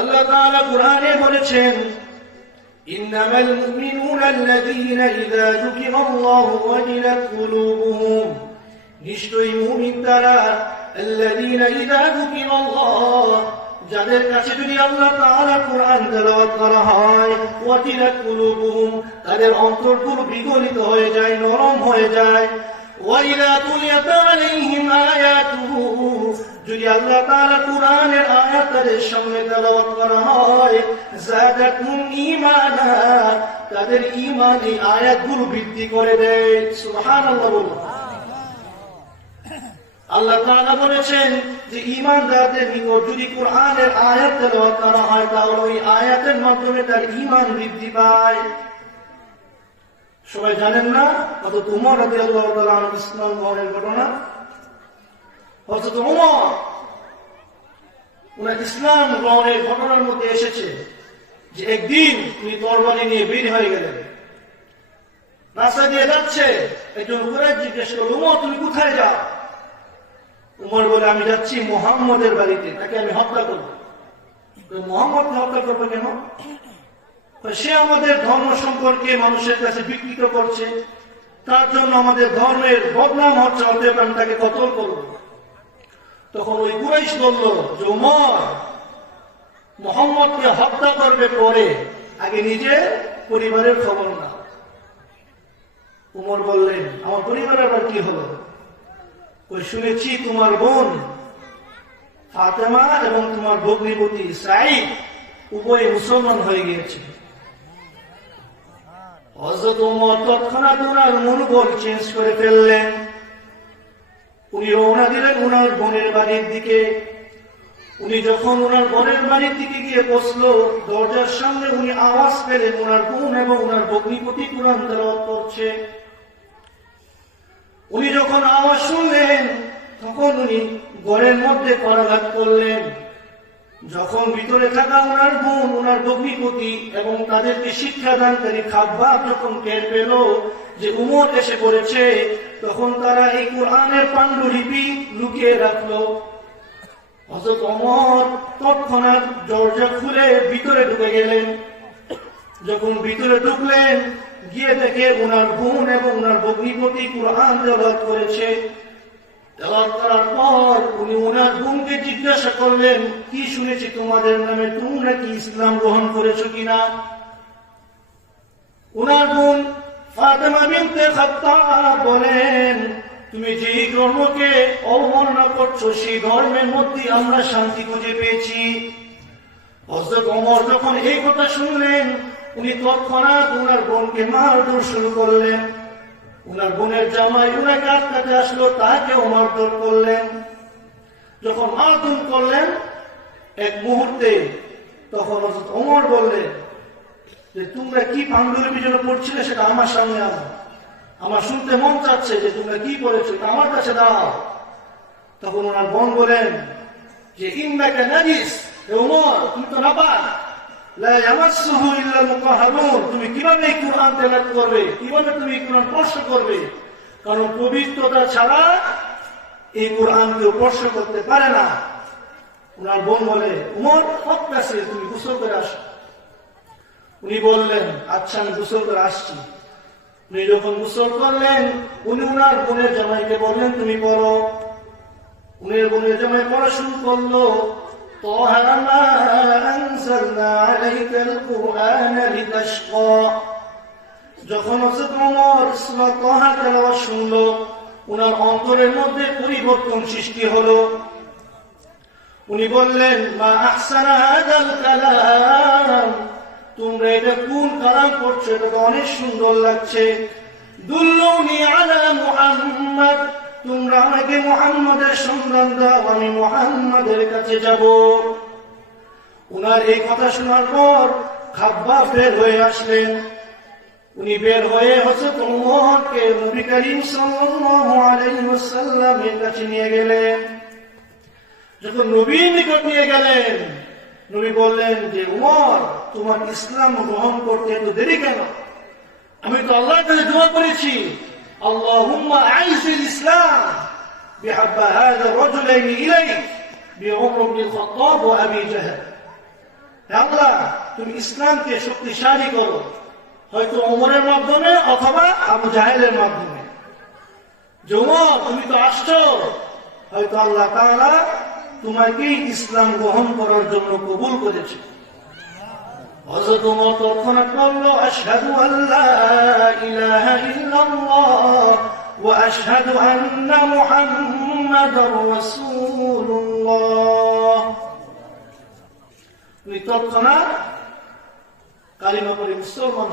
আল্লাহ তাআলা কুরআনে বলেছেন, ইন্নামাল মুমিনুনা আল্লাযীনা ইযা যুকিরাল্লাহু ওয়াজিলাত কুলুবুহুম, নিশ্চয়ই মুমিন তারা আল্লাযীনা ইযা যুকিরাল্লাহ, যাদের কাছে যদি আল্লাহ তাআলা কুরআন তেলাওয়াত করা হয়, ওয়াজিলাত কুলুবুহুম, তাদের অন্তরগুলো বিগলিত হয়ে যায়, নরম হয়ে যায়। ওয়াইযা তুলিয়াত আলাইহিম আয়াতুহু, যদি আল্লাহ তাআলা কুরআনের আয়াত তাদের সামনে তেলাওয়াত করা হয়, যাদাতুহুম ঈমানা, তাদের ঈমান এই আয়াতগুলো বৃদ্ধি করে দেয়। সুবহানাল্লাহ। আল্লাহ তাআলা বলেছেন যে ঈমানদারদের নিকট যদি কুরআনের আয়াত তেলাওয়াত করা হয়, তাহলে ওই আয়াতের মাধ্যমে তার ঈমান বৃদ্ধি পায়। সবাই জানেন না হযরত ওমর রাদিয়াল্লাহু তাআলা আনহু ইসলাম গ্রহণের ঘটনা? হযরত ওমর উনার ইসলাম গ্রহণের ঘটনার মধ্যে এসেছে যে একদিন উনি তরবারি নিয়ে বের হয়ে গেলেন, রাস্তা দিয়ে যাচ্ছে, একজন কুরাইশ জিজ্ঞেস করল, ওমর তুমি কোথায় যাও? উমর বলে, আমি যাচ্ছি মুহাম্মদের বাড়িতে, তাকে আমি হত্যা করব। মুহাম্মদকে হত্যা করবো কেন? সে আমাদের ধর্ম সম্পর্কে মানুষের কাছে বিকৃত করছে, তার জন্য আমাদের ধর্মের বদনাম হচ্ছে, অতএব আমি তাকে কতল করব। তখন ওই কুরাইশ বলল যে উমর মুহাম্মদকে হত্যা করবে পরে, আগে নিজে পরিবারের খবর না। উমর বললেন, আমার পরিবারের আবার কি হলো? ওই শুনেছি তোমার বোন ফাতেমা এবং তোমার ভগ্নিপতি সাঈদ উভয়ে মুসলমান হয়ে গিয়েছে। হযরত ওমর তৎক্ষণাৎ ওনার মনোবল চেঞ্জ করে ফেললেন। উনি রওনা দিলেন ওনার বোনের বাড়ির দিকে। উনি যখন ওনার বোনের বাড়ির দিকে গিয়ে বসলো, দরজার সামনে উনি আওয়াজ পেলেন ওনার বোন এবং ওনার ভগ্নিপতি কুরআন তেলাওয়াত করছে। উনি যখন আওয়াজ শুনলেন, তখন উনি ঘরের মধ্যে করাঘাত করলেন। যখন ভিতরে থাকা ওনার বোন, ওনার ভগ্নিপতি এবং তাদেরকে শিক্ষাদানকারী খাব্বাব যখন টের পেল যে উমর এসে পড়েছে, তখন তারা এই কুরআনের পাণ্ডুলিপি লুকিয়ে রাখলো। হযরত ওমর তৎক্ষণাৎ দরজা খুলে ভিতরে ঢুকে গেলেন। যখন ভিতরে ঢুকলেন, গিয়ে দেখে ওনার বোন এবং ওনার ভগ্নিপতি কুরআন তেলাওয়াত করেছে। তেলাওয়াত করার পর উনি ওনার বোনকে জিজ্ঞাসা করলেন, কি শুনেছি তোমাদের নামে, তোমরা কি ইসলাম গ্রহণ করেছো কিনা? ওনার বোন ফাতেমা বিনতে খাত্তাব বলেন, তুমি যে ধর্মকে অবমাননা করছো, সেই ধর্মের মধ্যে আমরা শান্তি খুঁজে পেয়েছি। হযরত ওমর যখন এই কথা শুনলেন, উনি তৎক্ষণাৎ ওনার বোনকে মারধর শুরু করলেন। ওনার বোনের জামাই ওনাকে আটকাতে আসলো, তাকেও মারধর করলেন। যখন মারধর করলেন এক মুহূর্তে, তখন হযরত ওমর বললেন যে তোমরা কি পাণ্ডুলিপি যেন পড়ছিলে, সেটা আমার সামনে আনো, আমার শুনতে মন চাচ্ছে যে তোমরা কি পড়েছো, এটা আমার কাছে দাও। তখন ওনার বোন বলেন যে ইন্নাকা নাজিস, ওমর তুমি তো নাপাক, লা ইয়ামাসসুহু ইল্লাল মুতাহহারুন, তুমি কিভাবে এই কুরআন তেলাওয়াত করবে, কিভাবে তুমি এই কুরআন স্পর্শ করবে? কারণ পবিত্রতা ছাড়া এই কুরআন কেউ স্পর্শ করতে পারে না। ওনার বোন বলে, উমর হক আছে, তুমি গোসল করে আসো। উনি বললেন, আচ্ছা আমি গোসল করে আসছি। উনি যখন গোসল করলেন, উনি উনার বোনের জামাইকে বললেন, তুমি পড়ো। উনার বোনের জামাই পড়া শুরু করলো, طه ما أنزلنا عليك القرآن لتشقى। যখন হযরত ওমর সূরা তাহা তেলাওয়াত শুনলো, উনার অন্তরের মধ্যে পরিবর্তন সৃষ্টি হলো। উনি বললেন, মা আহসানা হাযাল কালাম, তোমরা এটা কোন কালাম পড়ছো, এটা তো অনেক সুন্দর লাগছে। দুল্লুনি আলা মুহাম্মদ, তোমরা আমাকে মুহাম্মাদের সন্ধান দাও, আমি মুহাম্মাদের কাছে যাব। উনার এই কথা শোনার পর খাব্বাব বের হয়ে আসলেন। উনি বের হয়ে হযরত ওমরকে নবী করিম সাল্লাল্লাহু আলাইহি ওয়াসাল্লামের কাছে নিয়ে গেলেন। যখন নবীর নিকট নিয়ে গেলেন, নবী বললেন যে ওমর, তোমার ইসলাম গ্রহণ করতে এত দেরি কেন? আমি তো আল্লাহর কাছে দোয়া করেছি, اللهم أعز الإسلام بحب هذا الرجلين إليك بعمر بن الخطاب وأبي جهل। হে আল্লাহ তুমি ইসলামকে শক্তিশালী করো, হয়তো ওমরের মাধ্যমে অথবা আবু জাহেলের মাধ্যমে। যে ওমর তুমি তো আসছো, হয়তো আল্লাহ তাআলা তোমাকে ইসলাম গ্রহণ করার জন্য কবুল করেছে। হযরত ওমর তৎক্ষণাৎ বলল, আশহাদু আল্লা ইলাহা ইল্লাল্লাহ ওয়া আশহাদু আন্না মুহাম্মাদার রাসূলুল্লাহ। তুমি তৎক্ষণাৎ কালিমা পড়ে মুসলমান